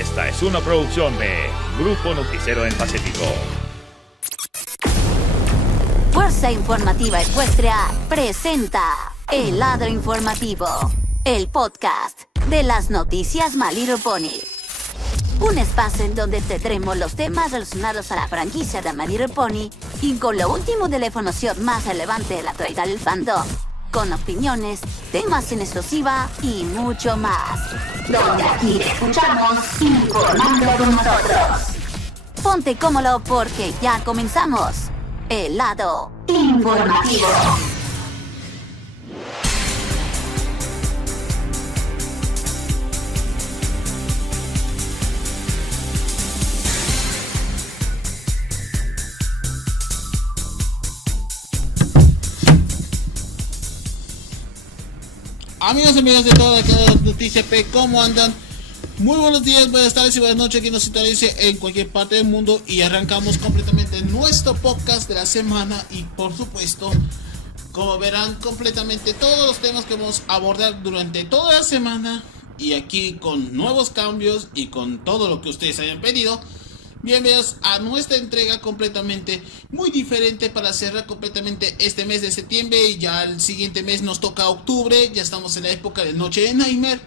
Esta es una producción de Grupo Noticiero del Pacífico. Fuerza Informativa Ecuestria presenta El Ladro Informativo, el podcast de las noticias My Little Pony. Un espacio en donde tendremos los temas relacionados a la franquicia de My Little Pony y con lo último de la información más relevante de la actualidad del fandom, con opiniones, temas en exclusiva y mucho más. Donde aquí te escuchamos informando con nosotros. Ponte cómodo porque ya comenzamos. El lado informativo. Amigos y amigas de toda la noticia P, ¿cómo andan? Muy buenos días, buenas tardes y buenas noches, que nos sintonice en cualquier parte del mundo. Y arrancamos completamente nuestro podcast de la semana. Y por supuesto, como verán, completamente todos los temas que vamos a abordar durante toda la semana. Y aquí con nuevos cambios y con todo lo que ustedes hayan pedido. Bienvenidos a nuestra entrega completamente muy diferente para cerrar completamente este mes de septiembre. Y ya el siguiente mes nos toca octubre, ya estamos en la época de Noche de Nightmare.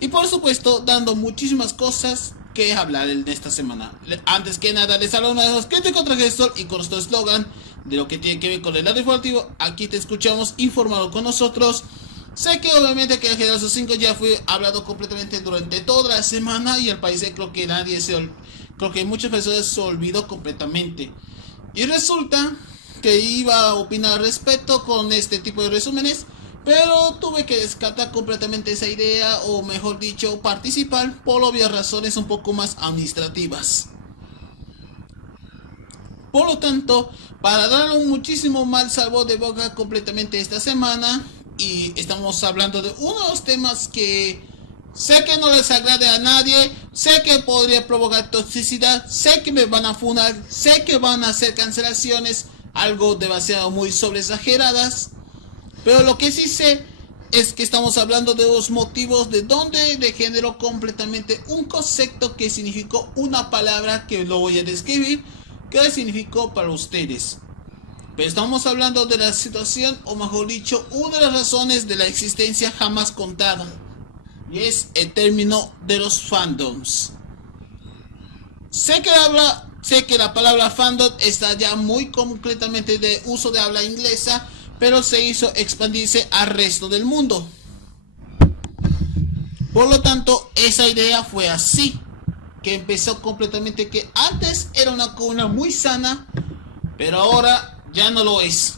Y por supuesto dando muchísimas cosas que hablar en esta semana. Antes que nada les hablo una de los que te contra Gestor y con nuestro eslogan de lo que tiene que ver con el lado informativo. Aquí te escuchamos informado con nosotros. Sé que obviamente que el General 5 ya fue hablado completamente durante toda la semana y al parecer creo que muchas personas se olvidó completamente. Y resulta que iba a opinar al respecto con este tipo de resúmenes, pero tuve que descartar completamente esa idea, o mejor dicho, participar por obvias razones un poco más administrativas. Por lo tanto, para dar un muchísimo mal sabor de boca completamente esta semana, y estamos hablando de uno de los temas que sé que no les agrade a nadie, sé que podría provocar toxicidad, sé que me van a funar, sé que van a hacer cancelaciones, algo demasiado muy sobreexageradas, pero lo que sí sé es que estamos hablando de los motivos de donde degeneró completamente un concepto que significó una palabra que lo voy a describir, que significó para ustedes. Pero estamos hablando de la situación, o mejor dicho, una de las razones de la existencia jamás contada. Y es el término de los fandoms. Sé que la palabra fandom está ya muy completamente de uso de habla inglesa, pero se hizo expandirse al resto del mundo. Por lo tanto, esa idea fue así, que empezó completamente que antes era una comunidad muy sana, pero ahora ya no lo es.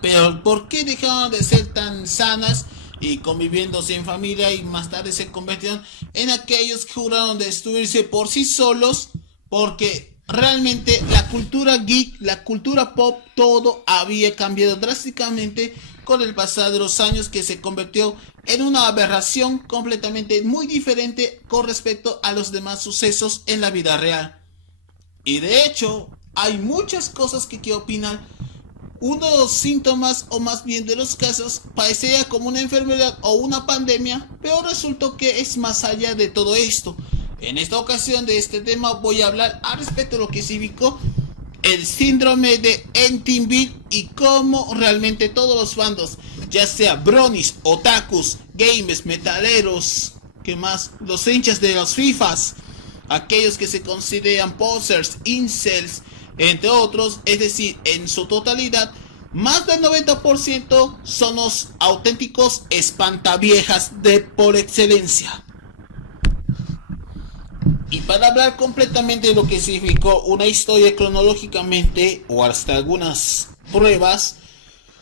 Pero ¿por qué dejaron de ser tan sanas y conviviéndose en familia y más tarde se convirtieron en aquellos que juraron destruirse por sí solos? Porque realmente la cultura geek, la cultura pop, todo había cambiado drásticamente con el pasar de los años, que se convirtió en una aberración completamente muy diferente con respecto a los demás sucesos en la vida real. Y de hecho, hay muchas cosas que opinan. Uno de los síntomas, o más bien de los casos, parecía como una enfermedad o una pandemia, pero resultó que es más allá de todo esto. En esta ocasión de este tema voy a hablar al respecto de lo que significó el síndrome de Entityville y cómo realmente todos los fandoms, ya sea bronies, otakus, gamers, metaleros, ¿qué más? Los hinchas de los FIFAs, aquellos que se consideran posers, incels, entre otros, es decir, en su totalidad, más del 90% son los auténticos espantaviejas de por excelencia. Y para hablar completamente de lo que significó una historia cronológicamente, o hasta algunas pruebas,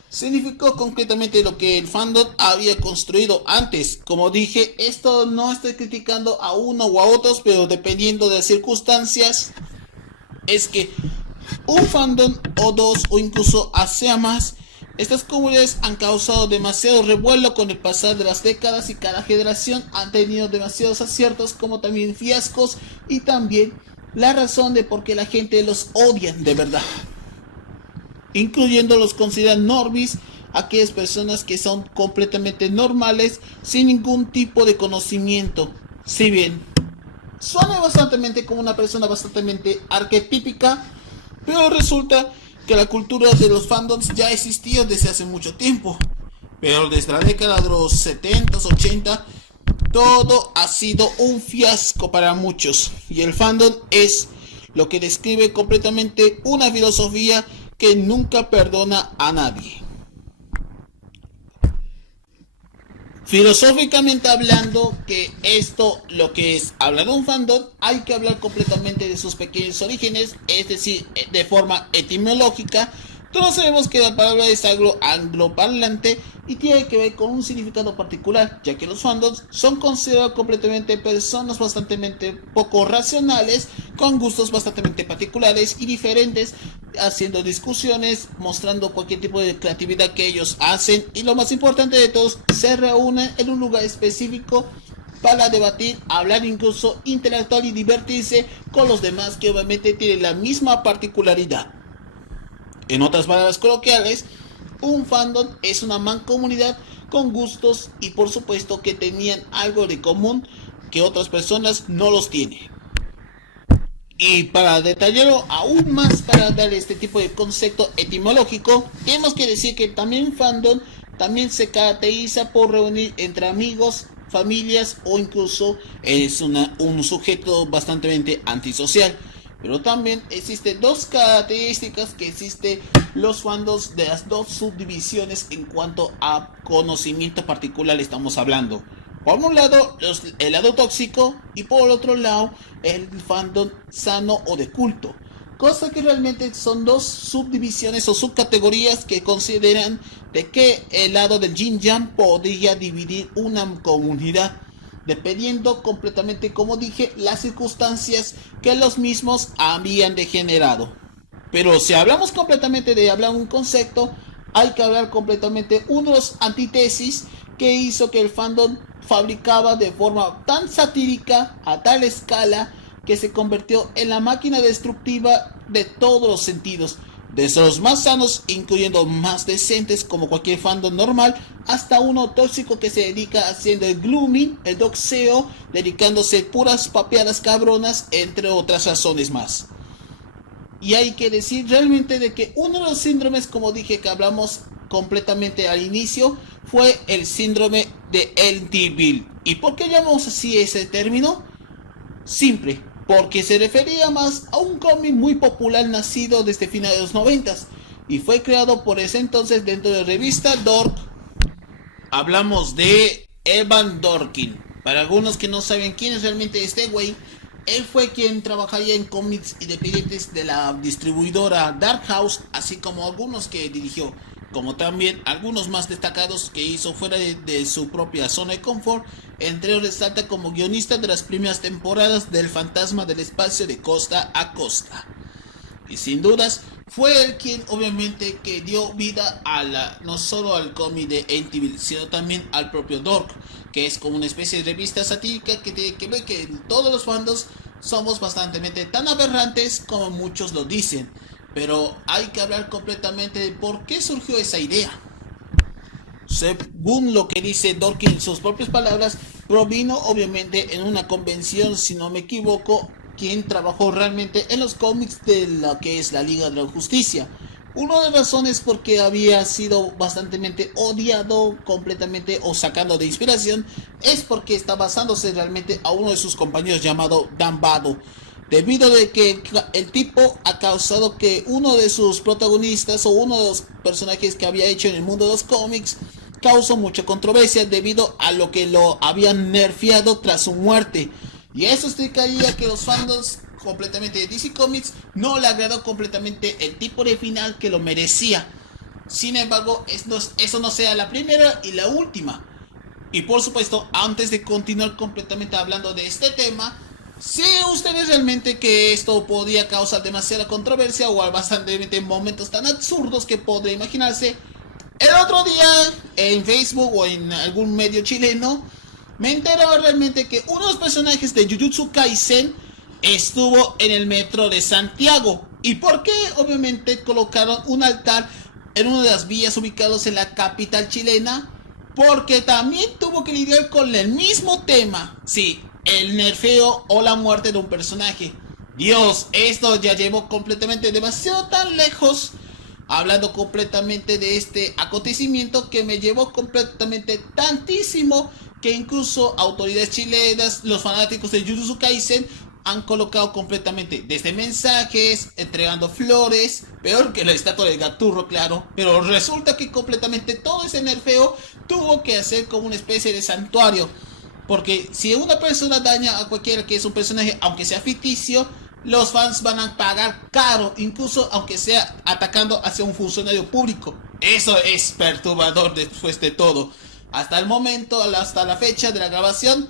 significó concretamente lo que el fandom había construido antes. Como dije, esto no estoy criticando a uno o a otros, pero dependiendo de las circunstancias, es que un fandom o dos o incluso hacia más, estas comunidades han causado demasiado revuelo con el pasar de las décadas, y cada generación han tenido demasiados aciertos como también fiascos, y también la razón de por qué la gente los odia de verdad, incluyendo los consideran normies, aquellas personas que son completamente normales sin ningún tipo de conocimiento, Si bien suena bastante como una persona bastante arquetípica, pero resulta que la cultura de los fandoms ya existía desde hace mucho tiempo. Pero desde la década de los 70s, 80, todo ha sido un fiasco para muchos. Y el fandom es lo que describe completamente una filosofía que nunca perdona a nadie. Filosóficamente hablando, que esto lo que es hablar de un fandom, hay que hablar completamente de sus pequeños orígenes, es decir, de forma etimológica. Todos sabemos que la palabra es angloparlante y tiene que ver con un significado particular, ya que los fandoms son considerados completamente personas bastante poco racionales, con gustos bastante particulares y diferentes, haciendo discusiones, mostrando cualquier tipo de creatividad que ellos hacen, y lo más importante de todos, se reúnen en un lugar específico para debatir, hablar, incluso interactuar y divertirse con los demás que obviamente tienen la misma particularidad. En otras palabras coloquiales, un fandom es una mancomunidad con gustos y por supuesto que tenían algo de común que otras personas no los tienen. Y para detallarlo aún más, para dar este tipo de concepto etimológico, tenemos que decir que también fandom también se caracteriza por reunir entre amigos, familias o incluso es un sujeto bastante antisocial. Pero también existen dos características que existen los fandoms de las dos subdivisiones en cuanto a conocimiento particular estamos hablando. Por un lado, el lado tóxico y por el otro lado, el fandom sano o de culto. Cosa que realmente son dos subdivisiones o subcategorías que consideran de que el lado del yin yang podría dividir una comunidad, dependiendo completamente, como dije, las circunstancias que los mismos habían degenerado. Pero si hablamos completamente de hablar un concepto, hay que hablar completamente unos antítesis que hizo que el fandom fabricaba de forma tan satírica, a tal escala, que se convirtió en la máquina destructiva de todos los sentidos, desde los más sanos, incluyendo más decentes como cualquier fandom normal, hasta uno tóxico que se dedica haciendo el glooming, el doxeo, dedicándose puras papeadas cabronas, entre otras razones más. Y hay que decir realmente de que uno de los síndromes, como dije, que hablamos completamente al inicio, fue el síndrome de Amityville. ¿Y por qué llamamos así ese término? Simple, porque se refería más a un cómic muy popular nacido desde finales de los 90s y fue creado por ese entonces dentro de la revista Dork. Hablamos de Evan Dorkin. Para algunos que no saben quién es realmente este güey, él fue quien trabajaría en cómics independientes de la distribuidora Dark Horse, así como algunos que dirigió, como también algunos más destacados que hizo fuera de su propia zona de confort. Entre ellos resalta como guionista de las primeras temporadas del Fantasma del Espacio de Costa a Costa. Y sin dudas fue él quien obviamente que dio vida a no solo al cómic de Amityville, sino también al propio Dork, que es como una especie de revista satírica que tiene que ver que todos los fandoms somos bastante tan aberrantes como muchos lo dicen. Pero hay que hablar completamente de por qué surgió esa idea. Según lo que dice Dorkin en sus propias palabras, provino obviamente en una convención, si no me equivoco, quien trabajó realmente en los cómics de lo que es la Liga de la Justicia. Una de las razones por qué había sido bastante odiado completamente o sacando de inspiración es porque está basándose realmente a uno de sus compañeros llamado Dan Vado, debido de que el tipo ha causado que uno de sus protagonistas o uno de los personajes que había hecho en el mundo de los cómics causó mucha controversia debido a lo que lo habían nerfeado tras su muerte. Y eso explicaría que los fandoms completamente de DC Comics no le agradó completamente el tipo de final que lo merecía. Sin embargo, eso no sea la primera y la última. Y por supuesto, antes de continuar completamente hablando de este tema, si ustedes realmente que esto podía causar demasiada controversia o bastante momentos tan absurdos que podría imaginarse, el otro día en Facebook o en algún medio chileno me enteraba realmente que uno de los personajes de Jujutsu Kaisen estuvo en el metro de Santiago. ¿Y por qué? Obviamente colocaron un altar en una de las vías ubicados en la capital chilena, porque también tuvo que lidiar con el mismo tema. Sí, el nerfeo o la muerte de un personaje. Dios, esto ya llevó completamente demasiado tan lejos, hablando completamente de este acontecimiento, que me llevó completamente tantísimo que incluso autoridades chilenas, los fanáticos de Jujutsu Kaisen, han colocado completamente desde mensajes, entregando flores, peor que la estatua del Gaturro, claro, pero resulta que completamente todo ese nerfeo tuvo que hacer como una especie de santuario, porque si una persona daña a cualquiera que es un personaje, aunque sea ficticio, los fans van a pagar caro, incluso aunque sea atacando hacia un funcionario público. Eso es perturbador después de todo. Hasta el momento, hasta la fecha de la grabación,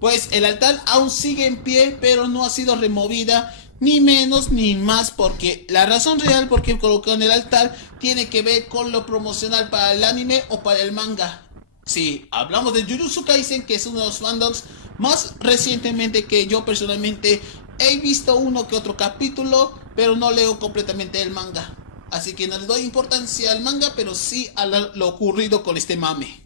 pues el altar aún sigue en pie, pero no ha sido removida, ni menos ni más, porque la razón real por qué colocaron el altar tiene que ver con lo promocional para el anime o para el manga. Sí, hablamos de Jujutsu Kaisen, que es uno de los fandoms más recientemente que yo personalmente he visto uno que otro capítulo, pero no leo completamente el manga. Así que no le doy importancia al manga, pero sí a lo ocurrido con este mame.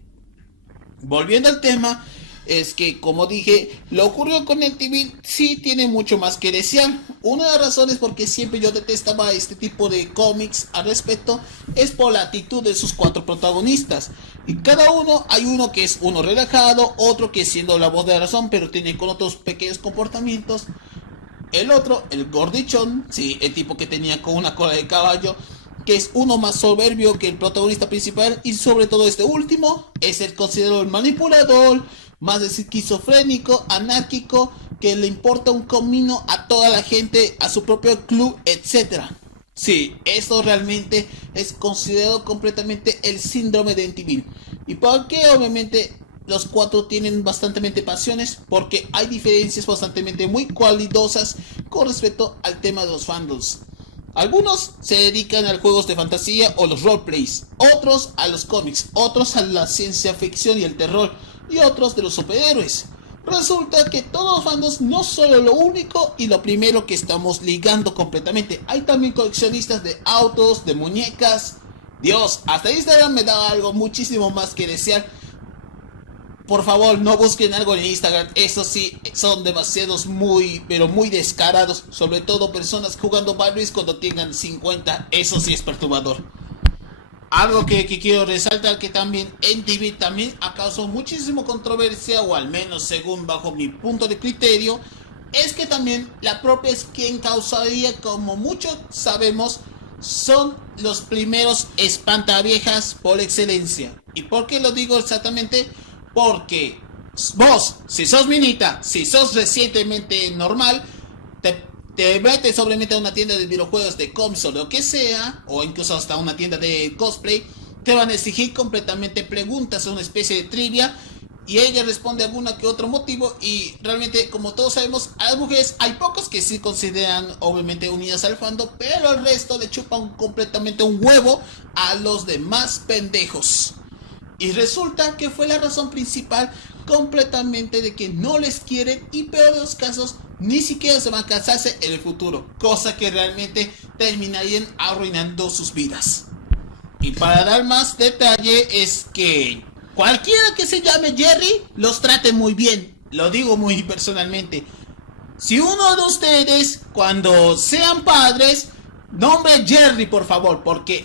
Volviendo al tema, es que, como dije, lo ocurrido con el TV sí tiene mucho más que desear. Una de las razones por que siempre yo detestaba este tipo de cómics al respecto es por la actitud de sus 4 protagonistas. Y cada uno, hay uno que es uno relajado, otro que siendo la voz de la razón, pero tiene con otros pequeños comportamientos. El otro, el gordichón, sí, el tipo que tenía con una cola de caballo, que es uno más soberbio que el protagonista principal. Y sobre todo este último es el considerado el manipulador, más esquizofrénico, anárquico, que le importa un comino a toda la gente, a su propio club, etc. Sí, esto realmente es considerado completamente el síndrome de MTV. ¿Y por qué? Obviamente los 4 tienen bastantemente pasiones, porque hay diferencias bastantemente muy cualidosas con respecto al tema de los fandoms. Algunos se dedican a juegos de fantasía o los roleplays, otros a los cómics, otros a la ciencia ficción y el terror, y otros de los superhéroes. Resulta que todos los fandoms no solo lo único y lo primero que estamos ligando completamente. Hay también coleccionistas de autos, de muñecas. Dios, hasta Instagram me daba algo muchísimo más que desear. Por favor, no busquen algo en Instagram. Eso sí, son demasiados pero muy descarados. Sobre todo personas jugando Barbies cuando tengan 50. Eso sí es perturbador. Algo que quiero resaltar, que también en TV también ha causado muchísima controversia, o al menos según bajo mi punto de criterio, es que también la propia skin causaría, como muchos sabemos, son los primeros espantaviejas por excelencia. ¿Y por qué lo digo exactamente? Porque vos, si sos minita, si sos recientemente normal, te metes obviamente a una tienda de videojuegos, de cómics o lo que sea, o incluso hasta una tienda de cosplay, te van a exigir completamente preguntas, una especie de trivia, y ella responde alguna que otro motivo. Y realmente, como todos sabemos, a las mujeres hay pocos que sí consideran obviamente unidas al fandom, pero el resto le chupan completamente un huevo a los demás pendejos. Y resulta que fue la razón principal completamente de que no les quieren, y peor de los casos, ni siquiera se van a casarse en el futuro, cosa que realmente terminarían arruinando sus vidas. Y para dar más detalle, es que cualquiera que se llame Jerry los trate muy bien, lo digo muy personalmente. Si uno de ustedes, cuando sean padres, nombre Jerry, por favor, porque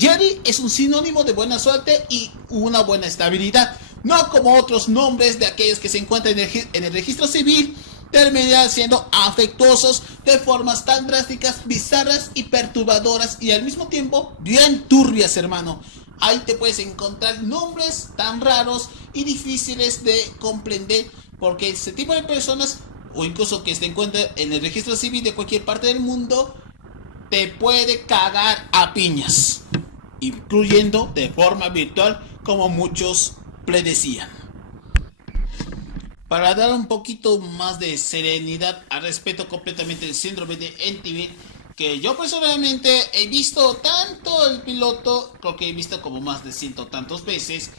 Jerry es un sinónimo de buena suerte y una buena estabilidad, no como otros nombres de aquellos que se encuentran en el registro civil, terminarán siendo afectuosos de formas tan drásticas, bizarras y perturbadoras, y al mismo tiempo bien turbias, hermano. Ahí te puedes encontrar nombres tan raros y difíciles de comprender, porque este tipo de personas, o incluso que se encuentran en el registro civil de cualquier parte del mundo, te puede cagar a piñas, incluyendo de forma virtual, como muchos predecían. Para dar un poquito más de serenidad al respecto completamente del síndrome de MTV, que yo personalmente he visto tanto el piloto, creo que he visto como más de 100 tantos veces.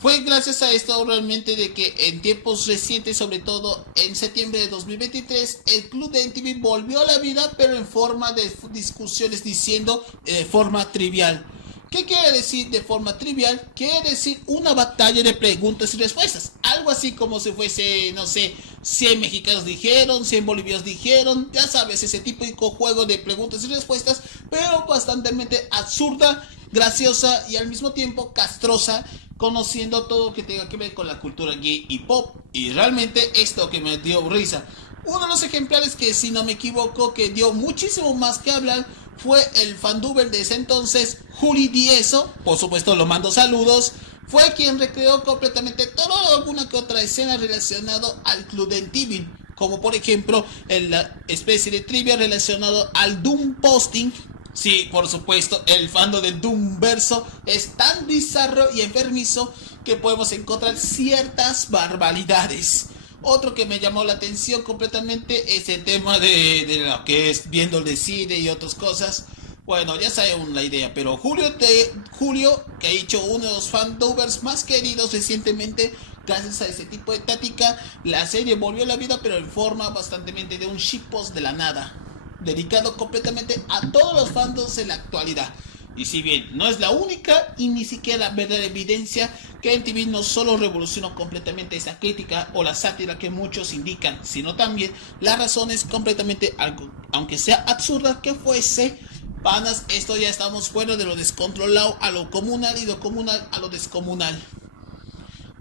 Fue gracias a esto realmente de que en tiempos recientes, sobre todo en septiembre de 2023, el club de MTV volvió a la vida, pero en forma de discusiones, diciendo de forma trivial: ¿Qué quiere decir de forma trivial? Quiere decir una batalla de preguntas y respuestas. Algo así como si fuese, no sé, 100 mexicanos dijeron, 100 bolivianos dijeron. Ya sabes, ese típico juego de preguntas y respuestas, pero bastante absurda, graciosa y al mismo tiempo castrosa, conociendo todo lo que tenga que ver con la cultura gay y pop. Y realmente esto que me dio risa. Uno de los ejemplares que, si no me equivoco, que dio muchísimo más que hablar fue el fanduber de ese entonces, Juli Dieso. Por supuesto, lo mando saludos. Fue quien recreó completamente toda alguna que otra escena relacionada al Club del Tibin, como por ejemplo en la especie de trivia relacionado al Doom Posting. Sí, por supuesto, el fandom del Doom verso es tan bizarro y enfermizo que podemos encontrar ciertas barbaridades. Otro que me llamó la atención completamente es el tema de lo que es viendo el decide y otras cosas. Bueno, ya saben la idea, pero Julio, que ha hecho uno de los fandubers más queridos recientemente, gracias a ese tipo de táctica, la serie volvió a la vida, pero en forma bastante de un shitpost de la nada, dedicado completamente a todos los fandoms en la actualidad. Y si bien no es la única y ni siquiera la verdadera evidencia que MTV no solo revolucionó completamente esa crítica o la sátira que muchos indican, sino también las razones completamente, algo, aunque sea absurda que fuese, panas, esto ya estamos fuera de lo descontrolado a lo comunal y lo comunal a lo descomunal.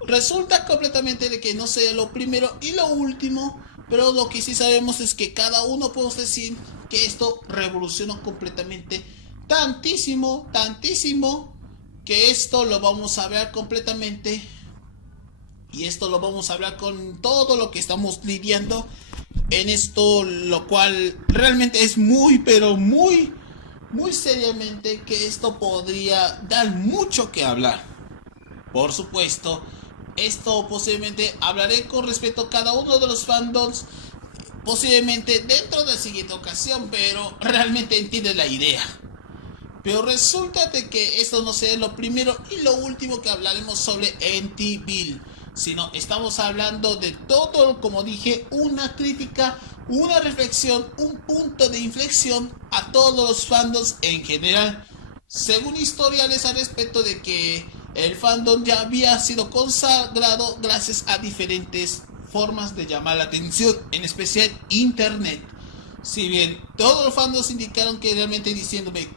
Resulta completamente de que no sea lo primero y lo último, pero lo que sí sabemos es que cada uno podemos decir que esto revolucionó completamente tantísimo, que esto lo vamos a ver completamente, y esto lo vamos a hablar con todo lo que estamos lidiando en esto, lo cual realmente es muy, pero muy seriamente que esto podría dar mucho que hablar. Por supuesto, esto posiblemente hablaré con respecto a cada uno de los fandoms, posiblemente dentro de la siguiente ocasión, pero realmente entiende la idea. Pero resulta de que esto no sea lo primero y lo último que hablaremos sobre MTV, sino estamos hablando de todo, como dije, una crítica, una reflexión, un punto de inflexión a todos los fandoms en general. Según historiales al respecto de que el fandom ya había sido consagrado gracias a diferentes formas de llamar la atención, en especial internet. Si bien todos los fandoms indicaron que realmente diciéndome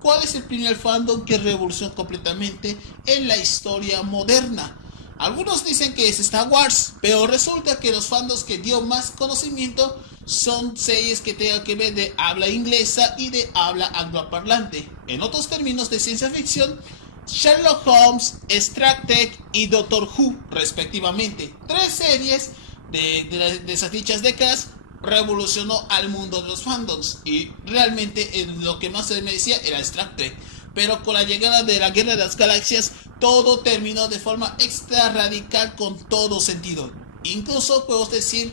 cuál es el primer fandom que revolucionó completamente en la historia moderna. Algunos dicen que es Star Wars, pero resulta que los fandoms que dio más conocimiento son series que tengan que ver de habla inglesa y de habla angloparlante. En otros términos de ciencia ficción, Sherlock Holmes, Star Trek y Doctor Who, respectivamente. 3 series de esas dichas décadas revolucionó al mundo de los fandoms, y realmente lo que más se me decía era Star Trek. Pero con la llegada de la Guerra de las Galaxias, todo terminó de forma extra radical con todo sentido. Incluso puedo decir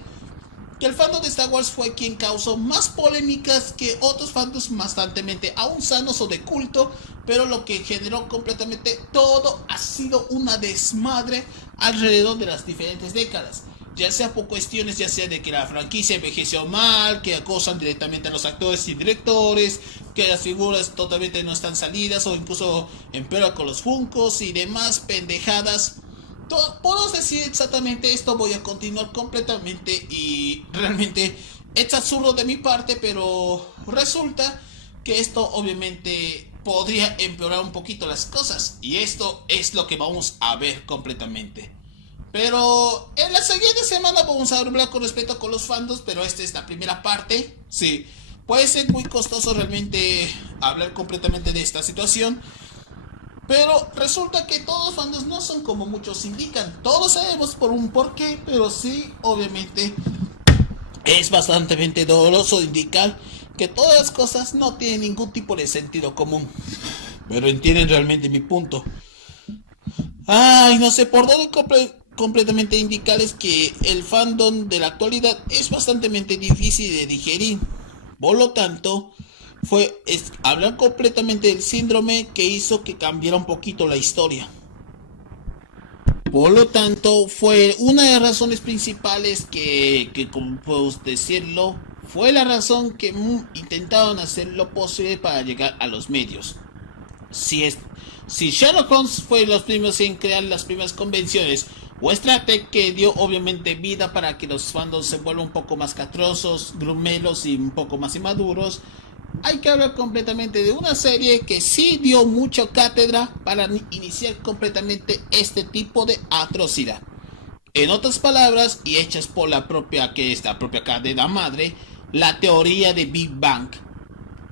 que el fandom de Star Wars fue quien causó más polémicas que otros fandoms bastante aún sanos o de culto, pero lo que generó completamente todo ha sido una desmadre alrededor de las diferentes décadas. Ya sea por cuestiones, ya sea de que la franquicia envejeció mal, que acosan directamente a los actores y directores, que las figuras totalmente no están salidas, o incluso empeora con los funcos y demás pendejadas. Puedo decir exactamente esto, voy a continuar completamente, y realmente es absurdo de mi parte, pero resulta que esto obviamente podría empeorar un poquito las cosas, y esto es lo que vamos a ver completamente. Pero en la siguiente semana vamos a hablar con respecto con los fandoms, pero esta es la primera parte. Sí, puede ser muy costoso realmente hablar completamente de esta situación, pero resulta que todos los fandoms no son como muchos indican. Todos sabemos por un porqué, pero sí, obviamente, es bastante doloroso indicar que todas las cosas no tienen ningún tipo de sentido común. Pero entienden realmente mi punto. Ay, no sé por dónde completamente indicarles que el fandom de la actualidad es bastante difícil de digerir. Por lo tanto, hablar completamente del síndrome que hizo que cambiara un poquito la historia. Por lo tanto, fue una de las razones principales que como puedo decirlo, fue la razón que intentaron hacer lo posible para llegar a los medios. Si Sherlock Holmes fue los primeros en crear las primeras convenciones, o Stratek, que dio obviamente vida para que los fandoms se vuelvan un poco más castrosos, grumelos y un poco más inmaduros, hay que hablar completamente de una serie que sí dio mucha cátedra para iniciar completamente este tipo de atrocidad. En otras palabras, y hechas por la propia cadena madre, la teoría de Big Bang.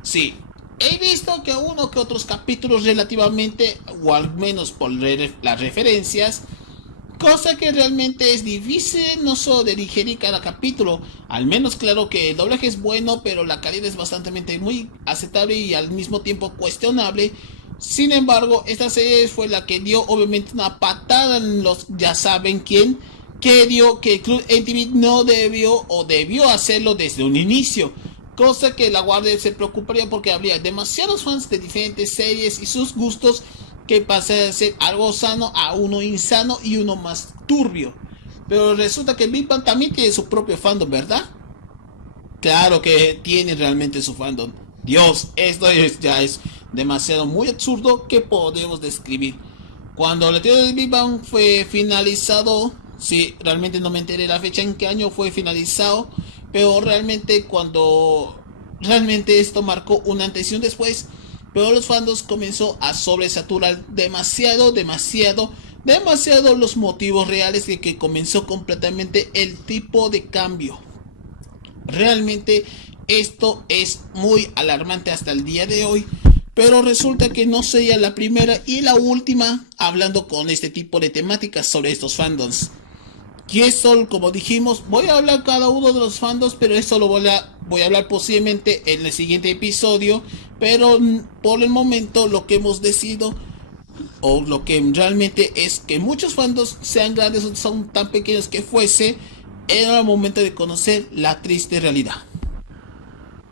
Sí, he visto que uno que otros capítulos relativamente, o al menos por las referencias, cosa que realmente es difícil no solo de digerir cada capítulo. Al menos claro que el doblaje es bueno, pero la calidad es bastante muy aceptable y al mismo tiempo cuestionable. Sin embargo, esta serie fue la que dio obviamente una patada en los ya saben quién, que dio que Club MTV no debió o debió hacerlo desde un inicio. Cosa que la Warner se preocuparía porque habría demasiados fans de diferentes series y sus gustos que pasa de ser algo sano a uno insano y uno más turbio. Pero resulta que Big Bang también tiene su propio fandom, ¿verdad? Claro que tiene realmente su fandom. Dios, ya es demasiado muy absurdo que podemos describir. Cuando la teoría de Big Bang fue finalizado, sí, realmente no me enteré la fecha en qué año fue finalizado, pero realmente esto marcó un antes y un después. Pero los fandoms comenzó a sobresaturar demasiado los motivos reales de que comenzó completamente el tipo de cambio. Realmente esto es muy alarmante hasta el día de hoy, pero resulta que no sería la primera y la última hablando con este tipo de temáticas sobre estos fandoms. Y eso, como dijimos, voy a hablar cada uno de los fandoms, pero esto lo voy a hablar posiblemente en el siguiente episodio. Pero por el momento lo que hemos decidido, o lo que realmente es que muchos fandoms, sean grandes o son tan pequeños que fuese, era el momento de conocer la triste realidad.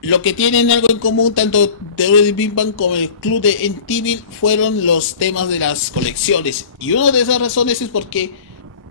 Lo que tienen algo en común tanto Teoría de Big Bang como el club de MTV fueron los temas de las colecciones. Y una de esas razones es porque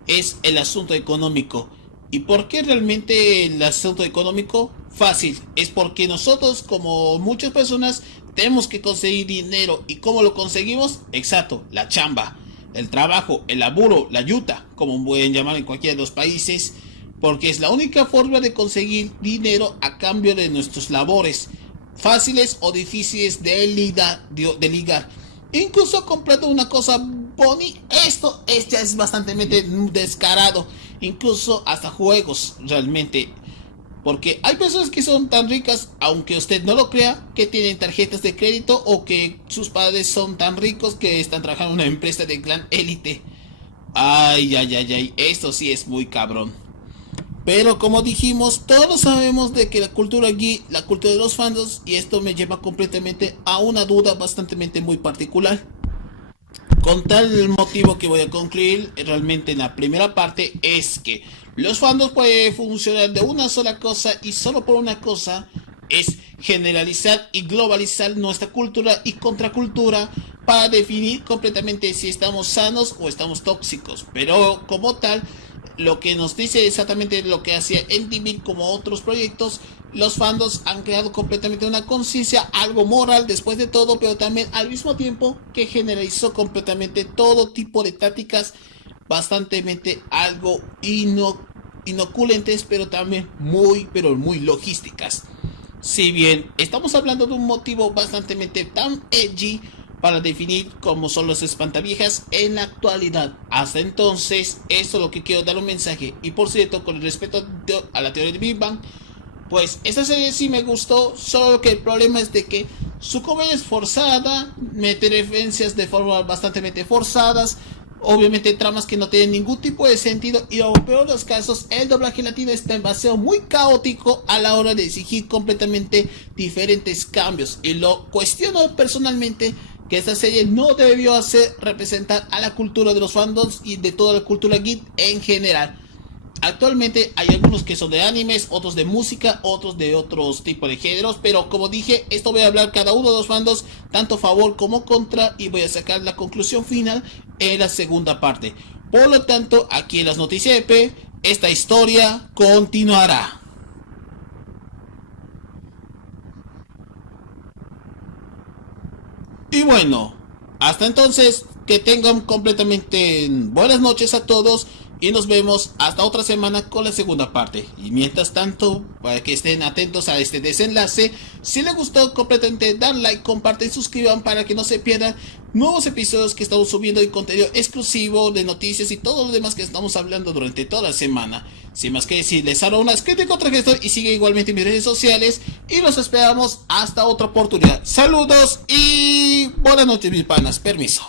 es el asunto económico. ¿Y por qué realmente el asunto económico? Fácil, es porque nosotros, como muchas personas, tenemos que conseguir dinero. ¿Y cómo lo conseguimos? Exacto, la chamba, el trabajo, el laburo, la yuta, como pueden llamar en cualquiera de los países, porque es la única forma de conseguir dinero a cambio de nuestros labores, fáciles o difíciles de ligar. Incluso comprando una cosa bonita, esto ya es bastante descarado, incluso hasta juegos realmente. Porque hay personas que son tan ricas, aunque usted no lo crea, que tienen tarjetas de crédito o que sus padres son tan ricos que están trabajando en una empresa de gran élite. Ay, esto sí es muy cabrón. Pero como dijimos, todos sabemos de que la cultura geek, la cultura de los fandoms, y esto me lleva completamente a una duda bastante muy particular. Con tal motivo que voy a concluir realmente en la primera parte es que los fandoms pueden funcionar de una sola cosa y solo por una cosa, es generalizar y globalizar nuestra cultura y contracultura para definir completamente si estamos sanos o estamos tóxicos. Pero como tal, lo que nos dice exactamente lo que hacía MTV como otros proyectos, los fandoms han creado completamente una conciencia, algo moral después de todo, pero también al mismo tiempo que generalizó completamente todo tipo de tácticas bastante algo inoculentes, pero también muy logísticas. Si bien estamos hablando de un motivo bastante tan edgy para definir cómo son los espantaviejas en la actualidad. Hasta entonces, esto es lo que quiero dar un mensaje. Y por cierto, con respecto a la teoría de Big Bang, pues esta serie sí me gustó, solo que el problema es de que su comedia es forzada, mete referencias de forma bastante forzadas, obviamente tramas que no tienen ningún tipo de sentido, y lo peor de los casos, el doblaje latino está demasiado muy caótico a la hora de exigir completamente diferentes cambios, y lo cuestiono personalmente que esta serie no debió hacer representar a la cultura de los fandoms y de toda la cultura geek en general. Actualmente hay algunos que son de animes, otros de música, otros de otros tipos de géneros, pero como dije, esto voy a hablar cada uno de los fandoms, tanto a favor como contra, y voy a sacar la conclusión final en la segunda parte. Por lo tanto, aquí en las noticias EP, esta historia continuará. Y bueno, Hasta entonces, que tengan completamente buenas noches a todos y nos vemos hasta otra semana con la segunda parte. Y mientras tanto, para que estén atentos a este desenlace, si les gustó completamente, dan like, comparten, suscriban para que no se pierdan nuevos episodios que estamos subiendo y contenido exclusivo de noticias y todo lo demás que estamos hablando durante toda la semana. Sin más que decir, les hago una crítica contra esto y sigue igualmente en mis redes sociales y los esperamos hasta otra oportunidad. Saludos y buenas noches mis panas, permiso.